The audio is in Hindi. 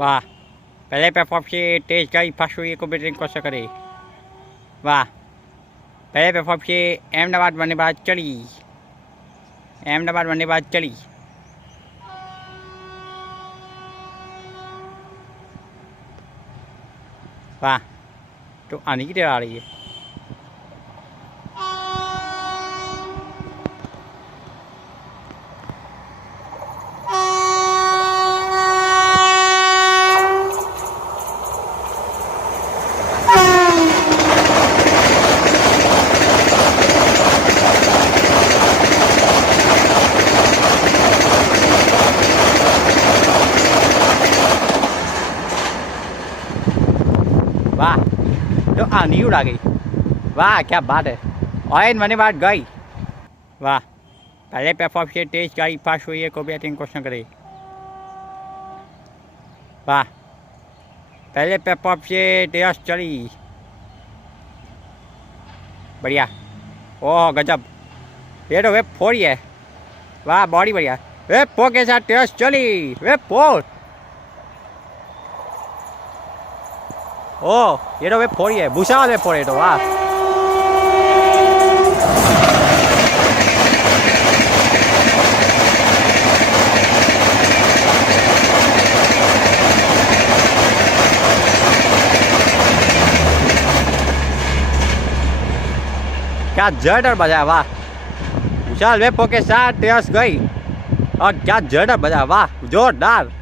वाह, पहले प्लेटफॉर्म से तेज गाड़ी फास्ट हुई को बैटरी को करे। वाह, पहले प्लेटफॉर्म से अहमदाबाद वंदे भारत चली, अहमदाबाद वंदे भारत चली। वाह, तो आने की देर आ रही है। वाह, तो आनी उड़ा गई। वाह, क्या बात है। और वंदे भारत गई। वाह, पहले प्लेटफॉर्म से तेज गाड़ी पास हुई है को भी अटेंड क्वेश्चन करे। वाह, पहले प्लेटफॉर्म से तेज चली। बढ़िया। ओह गजब, ये तो वेब 4 ही है। वाह, बॉडी बढ़िया। वेब 4 के साथ तेज चली। वेब 4। ओह, ये तो वेब 4 ही है। भूसा वेब 4 है तो। वाह, क्या जर्डर बजा। वाह, विशाल वेपो के साथ तेज गई और क्या जर्डर बजा। वाह, जोरदार।